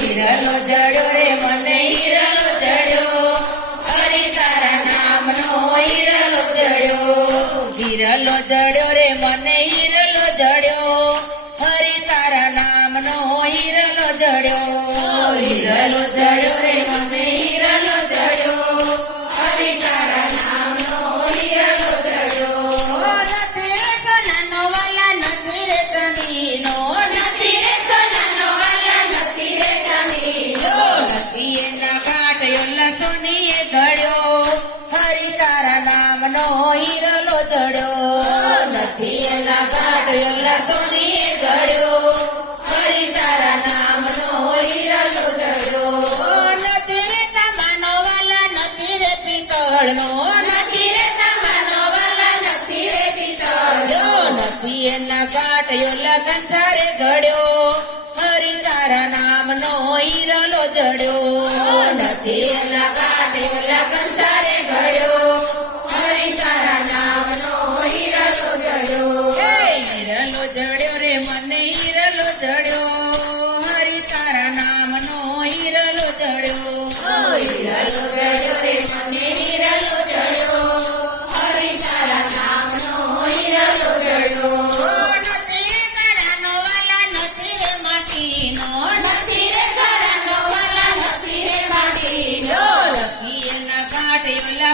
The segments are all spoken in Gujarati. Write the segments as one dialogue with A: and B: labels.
A: હિરલો જડ્યો રે, મને હિરલો જડ્યો હરિ તારા નામનો હિરલો જડ્યો હિરલો જડ્યો રે, મને હિરલો જડ્યો હરિ તારા નામનો હિરલો જડ્યો હિરલો જડ્યો રે, મને નામનો હિરલો જડ્યો નથી એના કાંઠયો લસુણીએ ઘડ્યો. હરિ તારા નામનો હિરલો જડ્યો નથી રે તમાનો વાલા નથી રે પિત્તળનો નથી રે તમાનો વાલા નથી રે પિત્તળનો નથી એના લગન સારે ઘડ્યો. હરિ તારા નામનો હિરલો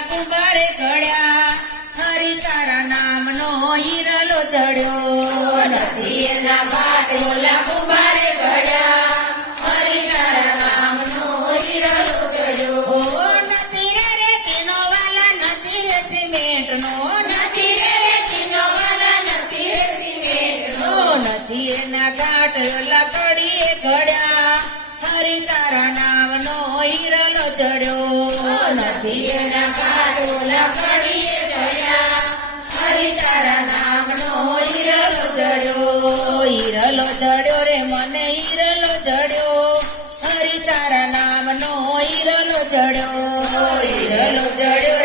A: કુંભારે ઘડ્યા હરિ નામનો હિરલો જડ્યો નથી એના બાટ ઓલા કુંભારે કાંઠ લકડીએ ઘડ્યા. હરિ તારા નામનો હિરલો જડ્યો નથી એના કાંઠ લકડીએ ઘડ્યા. હરિ તારા નામનો હિરલો જડ્યો હિરલો જડ્યો રે મને હિરલો જડ્યો હરિ તારા નામનો હિરલો જડ્યો હિરલો જડ્યો